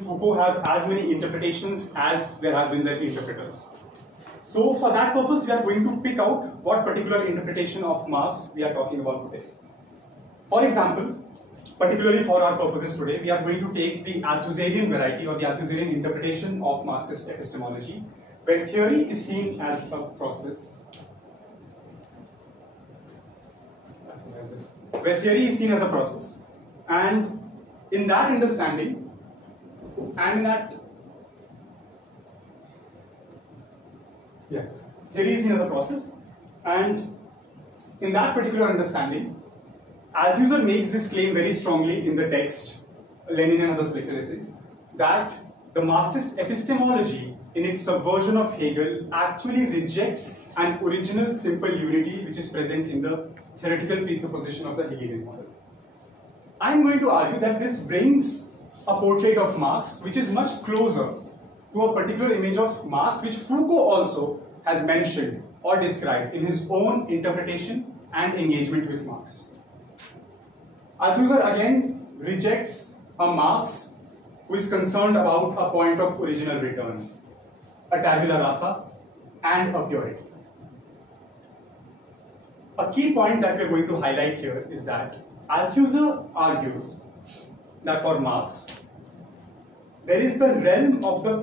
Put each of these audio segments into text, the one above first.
Foucault have as many interpretations as there have been the interpreters. So for that purpose, we are going to pick out what particular interpretation of Marx we are talking about today. For example, particularly for our purposes today, we are going to take the Althusserian variety or the Althusserian interpretation of Marxist epistemology, where theory is seen as a process. Where theory is seen as a process. And in that understanding, theory is seen as a process, and in that particular understanding, Althusser makes this claim very strongly in the text, Lenin and Others Lecture Essays, that the Marxist epistemology, in its subversion of Hegel, actually rejects an original simple unity which is present in the theoretical presupposition of the Hegelian model. I am going to argue that this brings a portrait of Marx which is much closer to a particular image of Marx which Foucault also has mentioned or described in his own interpretation and engagement with Marx. Althusser again rejects a Marx who is concerned about a point of original return, a tabula rasa, and a purity. A key point that we are going to highlight here is that Althusser argues that for Marx, there is the realm of the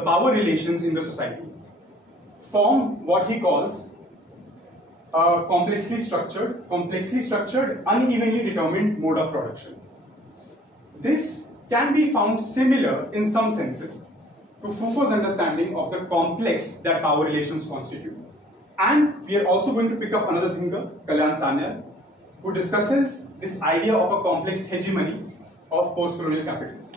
power relations in the society form what he calls a complexly structured, unevenly determined mode of production. This can be found similar in some senses to Foucault's understanding of the complex that power relations constitute. And we are also going to pick up another thinker, Kalyan Sanyal, who discusses this idea of a complex hegemony of post-colonial capitalism.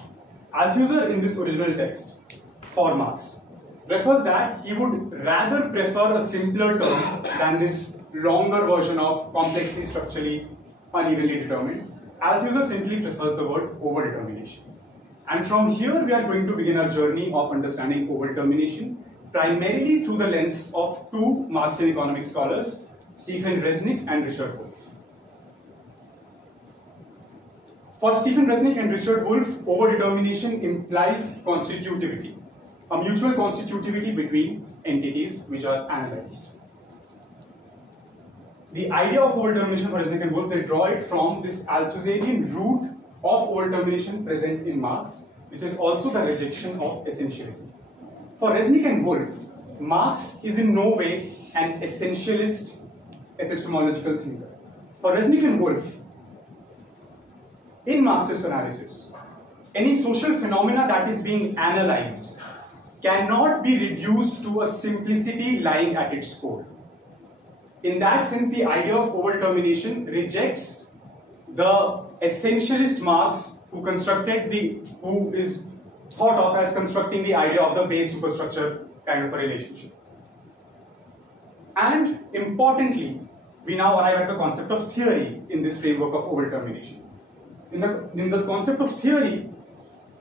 Althusser, in this original text for Marx, refers that he would rather prefer a simpler term than this longer version of complexly structurally unevenly determined. Althusser simply prefers the word overdetermination. And from here we are going to begin our journey of understanding overdetermination, primarily through the lens of two Marxian economic scholars, Stephen Resnick and Richard Wolff. For Stephen Resnick and Richard Wolff, overdetermination implies constitutivity, a mutual constitutivity between entities which are analyzed. The idea of overdetermination for Resnick and Wolff, they draw it from this Althusserian root of overdetermination present in Marx, which is also the rejection of essentialism. For Resnick and Wolff, Marx is in no way an essentialist epistemological thinker. For Resnick and Wolff, in Marxist analysis, any social phenomena that is being analyzed cannot be reduced to a simplicity lying at its core. In that sense, the idea of overdetermination rejects the essentialist Marx who is thought of as constructing the idea of the base superstructure kind of a relationship. And importantly, we now arrive at the concept of theory in this framework of overdetermination. In the concept of theory,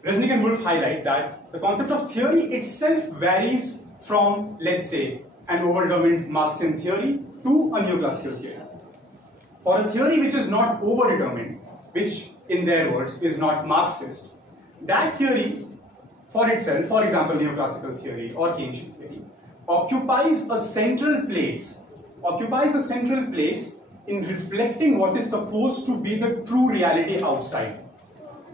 Resnick and Wolff highlight that the concept of theory itself varies from, let's say, an overdetermined Marxian theory to a neoclassical theory. For a theory which is not overdetermined, which in their words is not Marxist, that theory for itself, for example neoclassical theory or Keynesian theory, occupies a central place in reflecting what is supposed to be the true reality outside.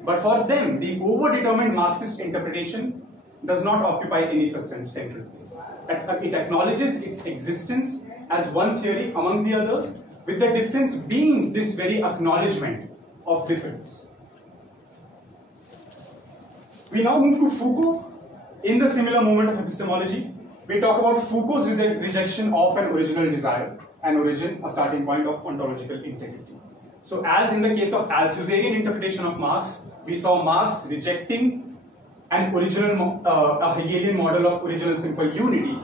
But for them, the overdetermined Marxist interpretation does not occupy any such central place. It acknowledges its existence as one theory among the others, with the difference being this very acknowledgement of difference. We now move to Foucault. In the similar moment of epistemology, we talk about Foucault's rejection of an original desire, an origin, a starting point of ontological integrity. So as in the case of Althusserian interpretation of Marx, we saw Marx rejecting an original, a Hegelian model of original simple unity.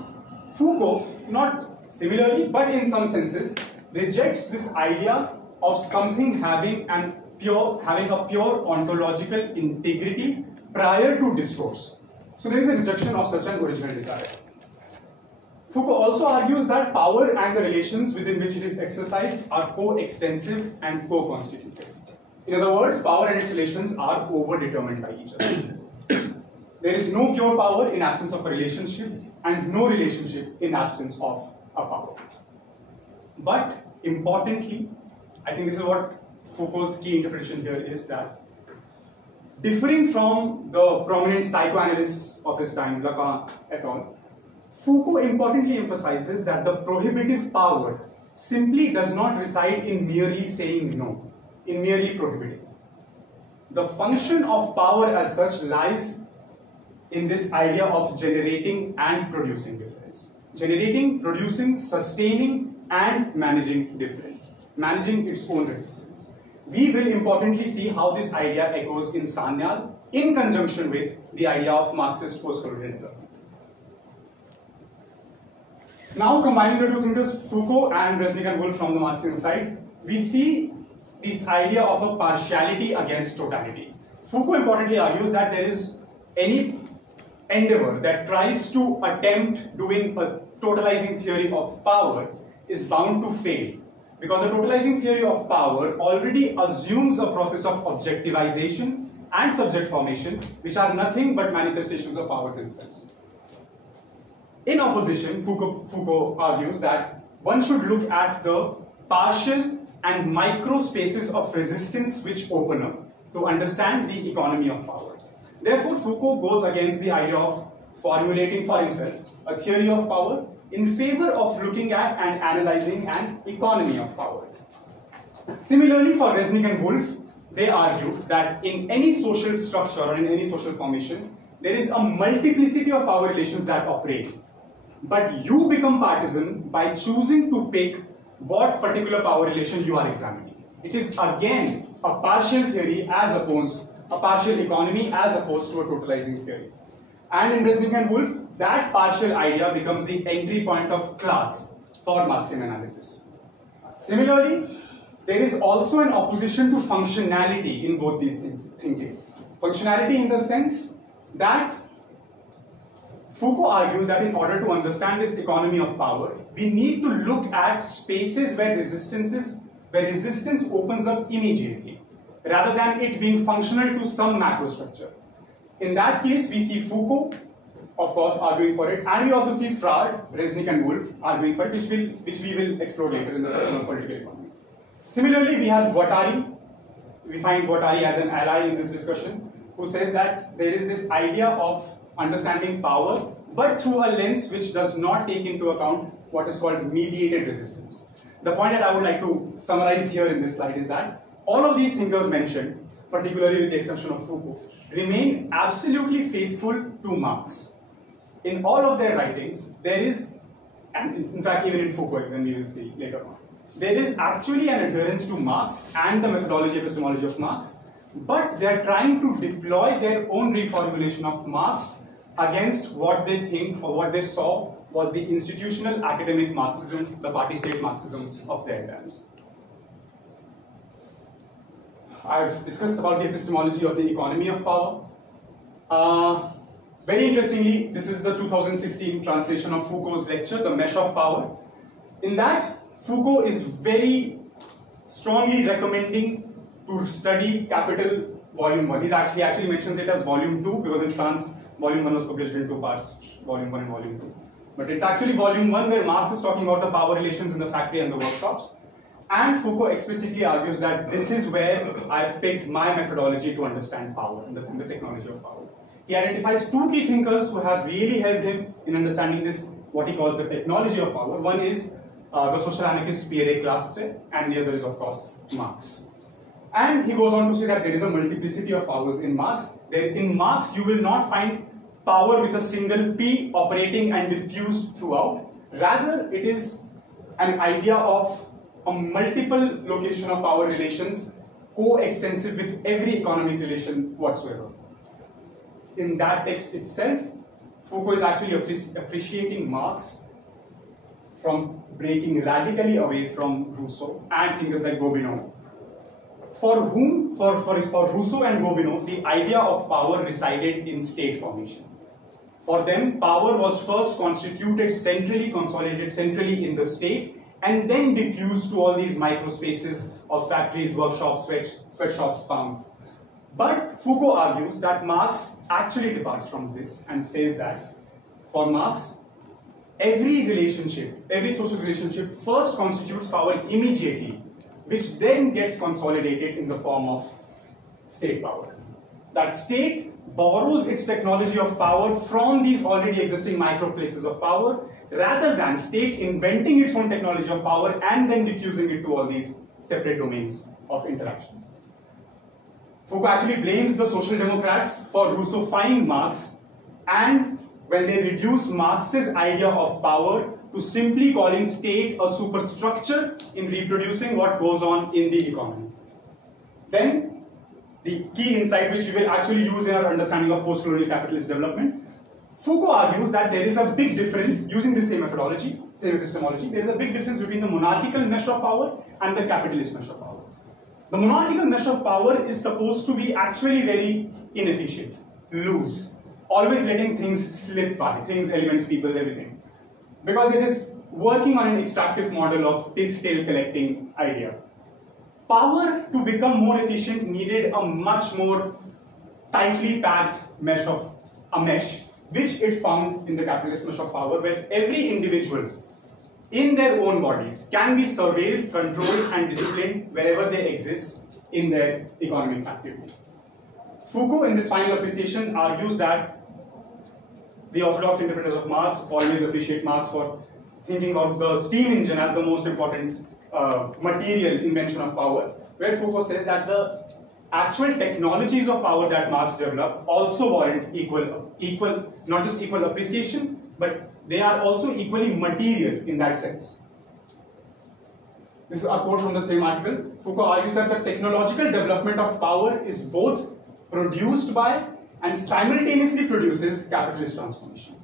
Foucault, not similarly, but in some senses, rejects this idea of something having a pure ontological integrity prior to discourse. So there is a rejection of such an original desire. Foucault also argues that power and the relations within which it is exercised are co-extensive and co-constitutive. In other words, power and its relations are overdetermined by each other. There is no pure power in absence of a relationship, and no relationship in absence of a power. But importantly, I think this is what Foucault's key interpretation here is, that differing from the prominent psychoanalysts of his time, Lacan et al., Foucault importantly emphasizes that the prohibitive power simply does not reside in merely saying no, in merely prohibiting. The function of power as such lies in this idea of generating and producing difference. Generating, producing, sustaining, and managing difference. Managing its own resistance. We will importantly see how this idea echoes in Sanyal in conjunction with the idea of Marxist post-colonial development. Now, combining the two thinkers, Foucault and Resnick and Wolff from the Marxian side, we see this idea of a partiality against totality. Foucault importantly argues that there is any endeavor that tries to attempt doing a totalizing theory of power is bound to fail, because a totalizing theory of power already assumes a process of objectivization and subject formation, which are nothing but manifestations of power themselves. In opposition, Foucault argues that one should look at the partial and micro spaces of resistance which open up to understand the economy of power. Therefore, Foucault goes against the idea of formulating for himself a theory of power in favor of looking at and analyzing an economy of power. Similarly, for Resnick and Wolff, they argue that in any social structure or in any social formation, there is a multiplicity of power relations that operate. But you become partisan by choosing to pick what particular power relation you are examining. It is again a partial theory as opposed a partial economy as opposed to a totalizing theory. And in Resnick and Wolff, that partial idea becomes the entry point of class for Marxian analysis. Similarly, there is also an opposition to functionality in both these thinking. Functionality in the sense that Foucault argues that in order to understand this economy of power, we need to look at spaces where resistance opens up immediately, rather than it being functional to some macro structure. In that case, we see Foucault, of course, arguing for it, and we also see Freud, Resnick and Wolff arguing for it, which we will explore later in the section of political economy. Similarly, we have Guattari. We find Guattari as an ally in this discussion, who says that there is this idea of understanding power, but through a lens which does not take into account what is called mediated resistance. The point that I would like to summarize here in this slide is that all of these thinkers mentioned, particularly with the exception of Foucault, remain absolutely faithful to Marx. In all of their writings, there is, and in fact even in Foucault, when we will see later on, there is actually an adherence to Marx and the methodology, epistemology of Marx, but they are trying to deploy their own reformulation of Marx against what they think or what they saw was the institutional academic Marxism, the party-state Marxism of their times. I've discussed about the epistemology of the economy of power. Very interestingly, this is the 2016 translation of Foucault's lecture, The Mesh of Power. In that, Foucault is very strongly recommending to study Capital Volume 1. He actually mentions it as Volume 2 because in France, Volume 1 was published in two parts, Volume 1 and Volume 2. But it's actually Volume 1 where Marx is talking about the power relations in the factory and the workshops. And Foucault explicitly argues that this is where I've picked my methodology to understand power, understand the technology of power. He identifies two key thinkers who have really helped him in understanding this, what he calls the technology of power. One is the social anarchist Pierre Clastre, and the other is, of course, Marx. And he goes on to say that there is a multiplicity of powers in Marx. In Marx, you will not find power with a single P operating and diffused throughout. Rather, it is an idea of a multiple location of power relations coextensive with every economic relation whatsoever. In that text itself, Foucault is actually appreciating Marx from breaking radically away from Rousseau and thinkers like Gobineau, for whom, for Rousseau and Gobineau, the idea of power resided in state formation. For them, power was first constituted centrally, consolidated centrally in the state, and then diffused to all these microspaces of factories, workshops, sweatshops found. But Foucault argues that Marx actually departs from this and says that for Marx, every relationship, every social relationship first constitutes power immediately, which then gets consolidated in the form of state power. That state borrows its technology of power from these already existing microplaces of power, rather than state inventing its own technology of power and then diffusing it to all these separate domains of interactions. Foucault actually blames the Social Democrats for Rousseauifying Marx, and when they reduce Marx's idea of power to simply calling state a superstructure in reproducing what goes on in the economy. Then, the key insight which we will actually use in our understanding of post-colonial capitalist development, Foucault argues that there is a big difference, using the same methodology, same epistemology, there is a big difference between the monarchical mesh of power and the capitalist mesh of power. The monarchical mesh of power is supposed to be actually very inefficient, loose, always letting things slip by, things, elements, people, everything. Because it is working on an extractive model of tail collecting idea. Power, to become more efficient, needed a much more tightly packed mesh, which it found in the capitalist mesh of power, where every individual in their own bodies can be surveilled, controlled, and disciplined wherever they exist in their economic activity. Foucault, in this final appreciation, argues that the orthodox interpreters of Marx always appreciate Marx for thinking about the steam engine as the most important material invention of power, where Foucault says that the actual technologies of power that Marx developed also warrant equal, not just equal appreciation, but they are also equally material in that sense. This is a quote from the same article. Foucault argues that the technological development of power is both produced by and simultaneously produces capitalist transformation.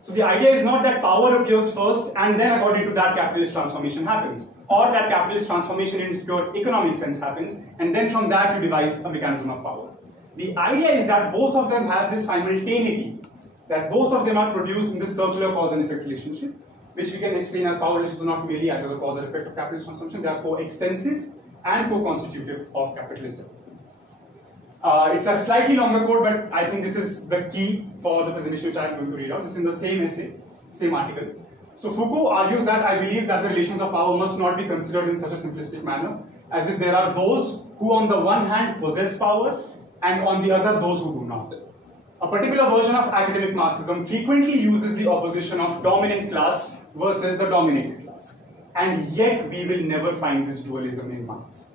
So the idea is not that power appears first and then according to that capitalist transformation happens, or that capitalist transformation in its pure economic sense happens and then from that you devise a mechanism of power. The idea is that both of them have this simultaneity, that both of them are produced in this circular cause and effect relationship, which we can explain as power relations are not merely either the cause or effect of capitalist transformation, they are co-extensive and co-constitutive of capitalist development. It's a slightly longer quote, but I think this is the key for the presentation which I am going to read out. This is in the same essay, same article. So Foucault argues that I believe that the relations of power must not be considered in such a simplistic manner, as if there are those who on the one hand possess power and on the other those who do not. A particular version of academic Marxism frequently uses the opposition of dominant class versus the dominated class. And yet we will never find this dualism in Marx.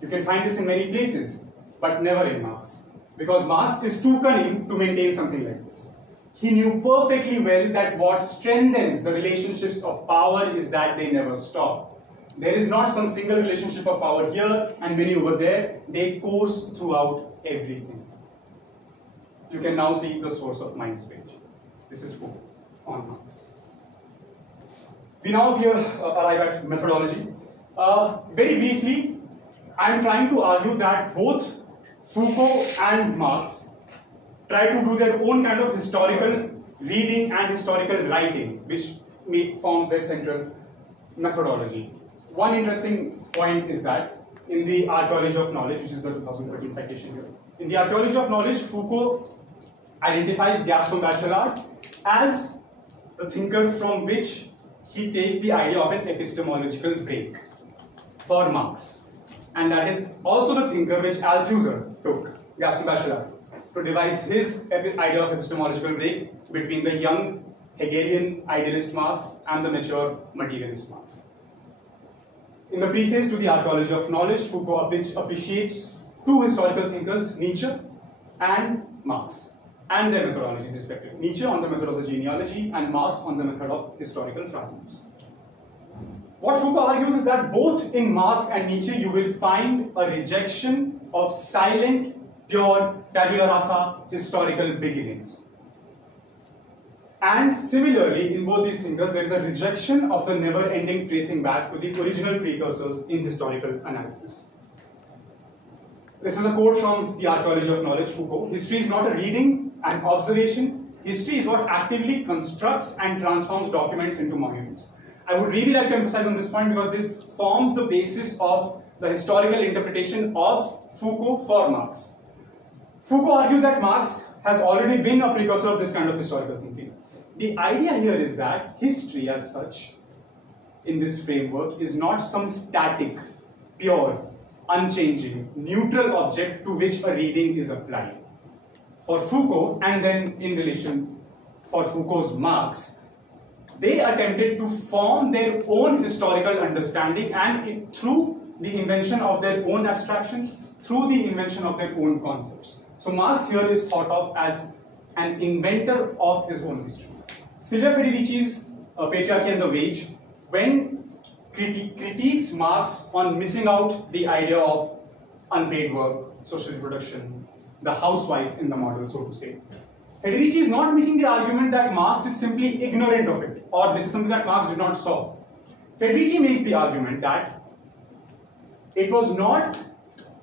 You can find this in many places, but never in Marx. Because Marx is too cunning to maintain something like this. He knew perfectly well that what strengthens the relationships of power is that they never stop. There is not some single relationship of power here and many over there. They course throughout everything. You can now see the source of minds page. This is Foucault on Marx. We now here arrive at methodology. Very briefly, I am trying to argue that both Foucault and Marx try to do their own kind of historical reading and historical writing, which forms their central methodology. One interesting point is that in the Archaeology of Knowledge, which is the 2013 citation here, in the Archaeology of Knowledge, Foucault identifies Gaston Bachelard as the thinker from which he takes the idea of an epistemological break for Marx. And that is also the thinker which Althusser took, Gaston Bachelard, to devise his idea of epistemological break between the young Hegelian idealist Marx and the mature materialist Marx. In the preface to the Archaeology of Knowledge, Foucault appreciates two historical thinkers, Nietzsche and Marx, and their methodologies respectively. Nietzsche on the method of the genealogy and Marx on the method of historical fragments. What Foucault argues is that both in Marx and Nietzsche you will find a rejection of silent, pure, tabula rasa historical beginnings. And similarly, in both these thinkers, there is a rejection of the never-ending tracing back to the original precursors in historical analysis. This is a quote from the Archaeology of Knowledge, Foucault. History is not a reading and observation. History is what actively constructs and transforms documents into monuments. I would really like to emphasize on this point because this forms the basis of the historical interpretation of Foucault for Marx. Foucault argues that Marx has already been a precursor of this kind of historical thinking. The idea here is that history as such, in this framework, is not some static, pure, unchanging, neutral object to which a reading is applied. For Foucault, and then in relation for Foucault's Marx, they attempted to form their own historical understanding and through the invention of their own abstractions, through the invention of their own concepts. So Marx here is thought of as an inventor of his own history. Silvia Federici's Patriarchy and the Wage, when critiques Marx on missing out the idea of unpaid work, social reproduction, the housewife in the model, so to say, Federici is not making the argument that Marx is simply ignorant of it, or this is something that Marx did not saw. Federici makes the argument that it was not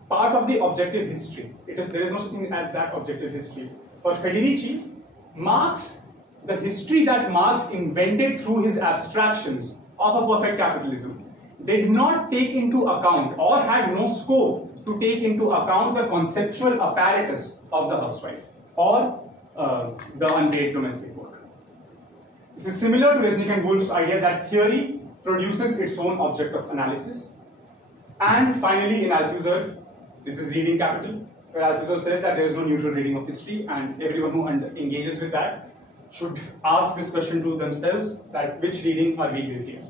part of the objective history. There is no such thing as that objective history. For Federici, Marx, the history that Marx invented through his abstractions of a perfect capitalism, did not take into account or had no scope to take into account the conceptual apparatus of the housewife or the unpaid domestic work. This is similar to Resnick and Wolff's idea that theory produces its own object of analysis. And finally, in Althusser, this is reading capital, where Althusser says that there is no neutral reading of history, and everyone who engages with that should ask this question to themselves, that which reading are we guilty of?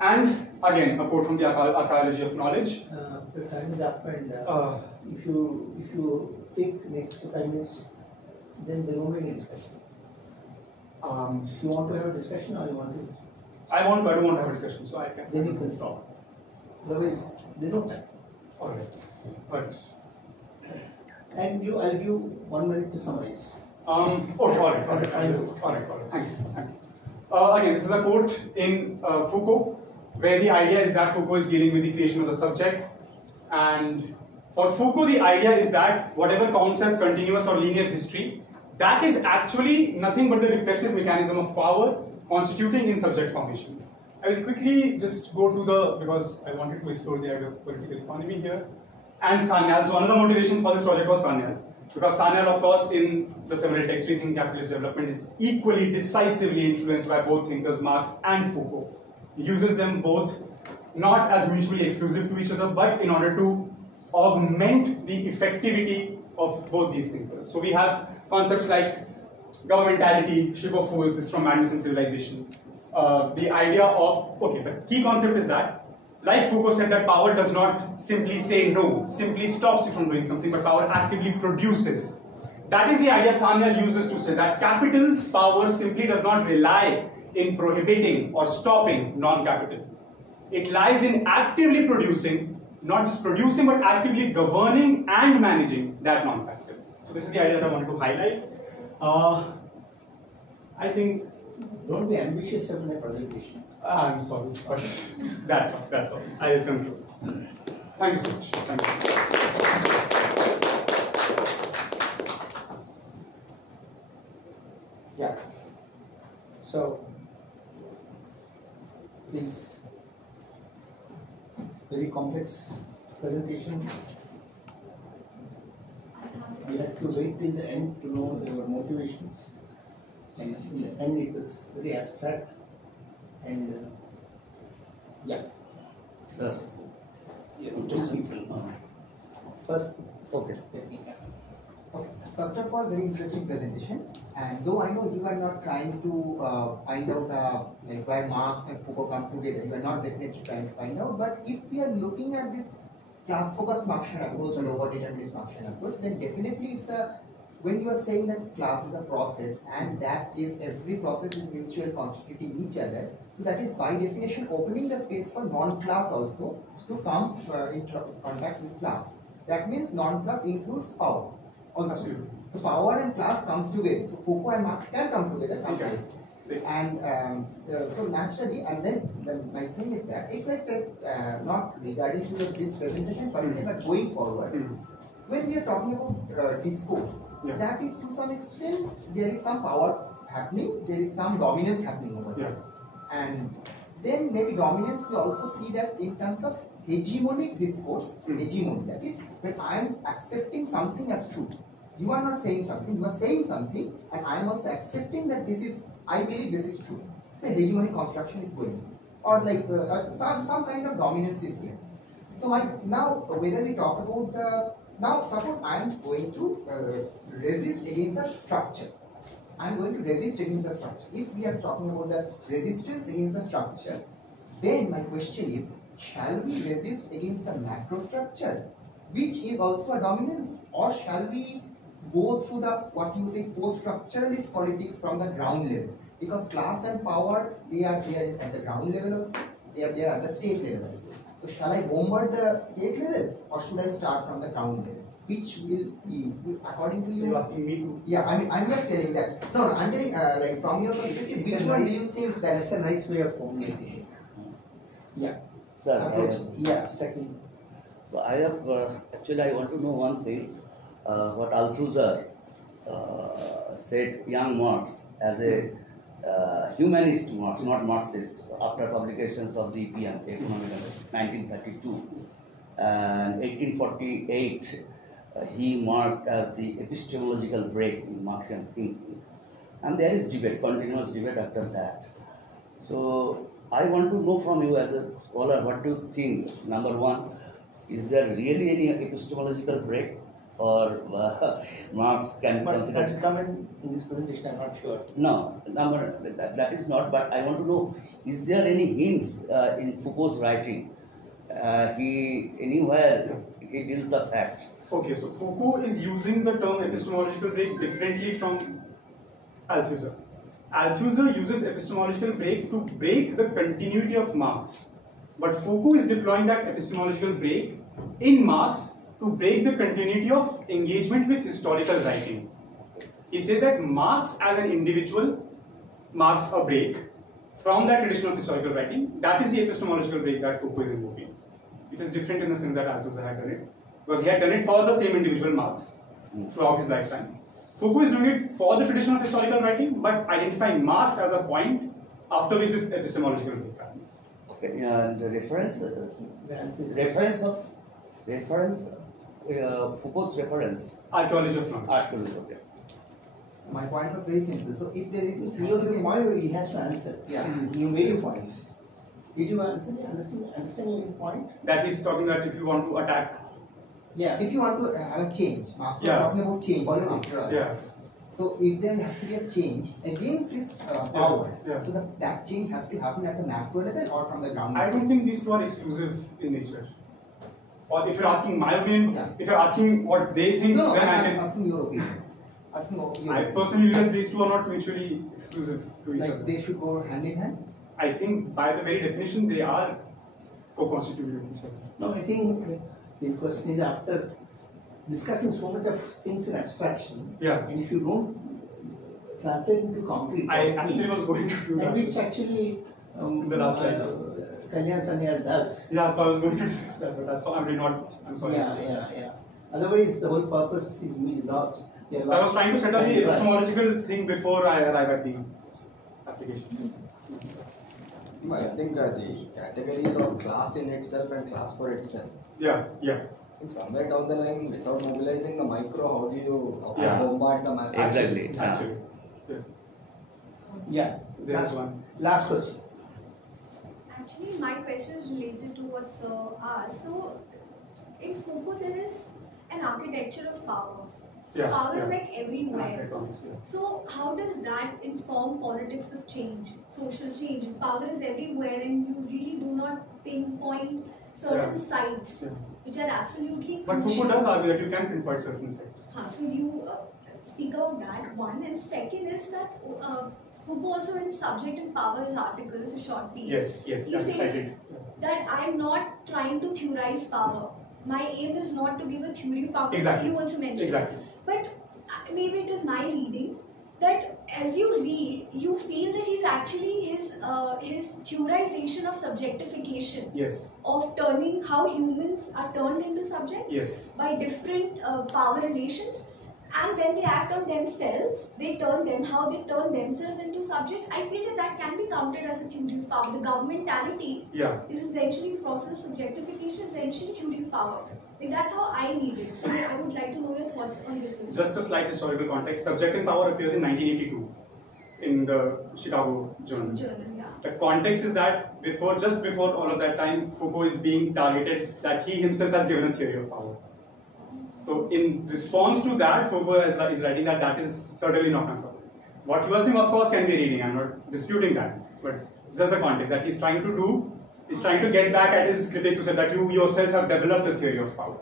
And again, a quote from the Archaeology of Knowledge. The time is up, and if you take the next 5 minutes, then there won't be any discussion. You want to have a discussion, or you want to? I don't want to have a discussion, so I can. Then you can stop. Otherwise, there's no time. All right. And you argue 1 minute to summarize. Okay, all right. Thank you. Again, this is a quote in Foucault, where the idea is that Foucault is dealing with the creation of the subject, and for Foucault, the idea is that whatever counts as continuous or linear history, that is actually nothing but the repressive mechanism of power constituting in subject formation. I will quickly just go to because I wanted to explore the idea of political economy here, and Sanyal. So another motivation for this project was Sanyal, because Sanyal, of course, in the seminal text Rethinking Capitalist Development, is equally decisively influenced by both thinkers Marx and Foucault. He uses them both not as mutually exclusive to each other, but in order to augment the effectivity of both these thinkers. So we have concepts like governmentality, ship of fools, this is from Madness and Civilization. The idea of, the key concept is that, like Foucault said, that power does not simply say no, simply stops you from doing something, but power actively produces. That is the idea Sanyal uses to say that capital's power simply does not rely in prohibiting or stopping non-capital. It lies in actively producing, not just producing, but actively governing and managing that non-capital. So this is the idea that I wanted to highlight. I think... Don't be ambitious in a presentation. I'm sorry, but that's all. I will conclude. Thank you so much. Thank you. Yeah. So, please, very complex presentation. We had to wait till the end to know your motivations. And in the end, it was very abstract. And yeah. Sir. First. Okay. Okay. First of all, very interesting presentation. And though I know you are not trying to find out like where Marx and Foucault come together, you are not definitely trying to find out. But if we are looking at this class-focused Marxian approach or over-determinist Marxian approach, then definitely it's a, when you are saying that class is a process and that is every process is mutual constituting each other, so that is by definition opening the space for non-class also to come in contact with class. That means non-class includes power also. Absolutely. So power and class comes together. So Foucault and Marx can come together sometimes. And so naturally, and then my thing is that it's like not regarding to this presentation per se, but going forward. When we are talking about discourse, that is to some extent there is some power happening, there is some dominance happening over there. And then maybe dominance, we also see that in terms of hegemonic discourse, hegemony, that is when I am accepting something as true. You are not saying something, you are saying something, and I am also accepting that this is, I believe this is true. So hegemonic construction is going on. Or like some kind of dominance is there. So now whether we talk about the, now suppose I am going to resist against a structure. I am going to resist against a structure. If we are talking about the resistance against a structure, then my question is, shall we resist against the macro structure, which is also a dominance, or shall we go through the, what you say, post-structuralist politics from the ground level? Because class and power, they are there at the ground level also, they are there at the state level also. So shall I bombard the state level, or should I start from the ground level? Which will be, according to you? You're asking me to? Yeah, I mean, I'm just telling that. No, I'm telling, like from your perspective, which one do you think that? That's a nice way of formulating it. Yeah. Sir, yeah, second. so I have, actually I want to know one thing, what Althusser said, young Marx, as a humanist Marx, not Marxist, after publications of the EPM, Economic, 1932, and 1848, he marked as the epistemological break in Marxian thinking. And there is debate, continuous debate after that. So I want to know from you as a scholar, what do you think? Number one, is there really any epistemological break, or Marx can But consider? does it come in this presentation? I'm not sure. No, that is not. But I want to know: is there any hints in Foucault's writing? He anywhere he deals the fact. Okay, so Foucault is using the term epistemological break differently from Althusser. Althusser uses epistemological break to break the continuity of Marx. But Foucault is deploying that epistemological break in Marx to break the continuity of engagement with historical writing. He says that Marx as an individual marks a break from that tradition of historical writing. That is the epistemological break that Foucault is invoking. It is different in the sense that Althusser had done it, because he had done it for the same individual Marx throughout his lifetime. Foucault is doing it for the tradition of historical writing, but identifying Marx as a point after which this epistemological break happens. Okay, and the reference, Foucault's reference. Archaeology of knowledge. Archaeology, okay. My point was very simple. So if there is, Your point, he has to answer. Yeah. You made your point. Did you answer? Understand his point? That he's talking that if you want to attack. Yeah. if you want to have a change, Marx was Yeah. talking about change. Politics. after all. Yeah. So if there has to be a change against this power, Yeah. so that change has to happen at the macro level or from the ground I level. don't think these two are exclusive in nature. Or if you're asking my opinion, Yeah. if you're asking what they think, No, then I I'm can. asking your opinion. Asking your I opinion. personally believe that these two are not mutually exclusive to each Like other. they should go hand in hand. I think by the very definition they are co-constituted with each other. No, I think this question is after discussing so much of things in abstraction. Yeah. And if you don't translate into concrete, I actually was going to do and that. which actually In the last slides. Kalyan Sanyal does. Yeah, so I was going to discuss that, but I'm sorry. Yeah. Otherwise, the whole purpose is lost. We are So I was lost. trying to set up the Right. epistemological thing before I arrive at the application. I think the categories of class in itself and class for itself. Yeah. I think somewhere down the line, without mobilizing the micro, how do you Yeah. bombard the macro? Exactly. Actually. Yeah. Yeah. There's one. Last question. Actually, my question is related to what Sir asked. So, in Foucault, there is an architecture of power. Yeah, Power is yeah. like everywhere. Macroeconomics, yeah. So, how does that inform politics of change, social change? Power is everywhere, and you really do not pinpoint certain Yeah. sites, Yeah. which are absolutely But crucial. Foucault does argue that you can pinpoint certain sites. So you speak about that one, and second is that Foucault also in Subject and Power, his article, the short piece. Yes, he that's says cited. that I am not trying to theorize power. My aim is not to give a theory of power. Exactly. You also mentioned. Exactly. But maybe it is my reading that as you read, you feel that he's actually his theorization of subjectification. Yes. Of turning how humans are turned into subjects Yes. by different power relations And when they act on themselves, how they turn themselves into subject, I feel that can be counted as a theory of power. The governmentality is essentially the process of subjectification, essentially theory of power. Like that's how I read it. So I would like to know your thoughts on this. Just a slight historical context. Subjective power appears in 1982 in the Chicago Journal. The context is that just before all of that time, Foucault is being targeted that he himself has given a theory of power. So in response to that, Foucault is writing that is certainly not my problem. What you are saying, of course, can be reading. I'm not disputing that. But just the context that he's trying to do is trying to get back at his critics who said that you yourself have developed the theory of power.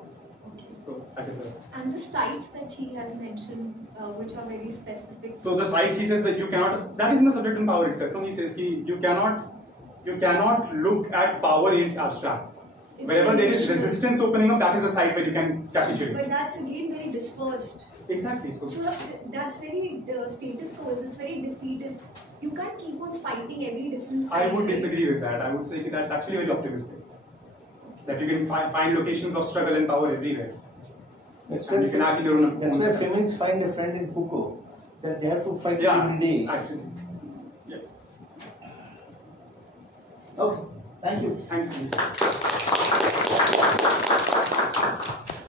Okay. So that is the... And the sites that he has mentioned, which are very specific. So the sites he says that you cannot, that is in the subject and power itself. No, he says you cannot look at power in its abstract. Wherever there is resistance opening up, that is a site where you can capitulate. But that's again very dispersed. Exactly. So that's very status quo. It's very defeatist. You can't keep on fighting every different side. I would disagree with that. I would say that's actually very optimistic. That you can find locations of struggle and power everywhere. That's why feminists find a friend in Foucault. That they have to fight every day. Actually. Yeah. Okay. Thank you. Thank you.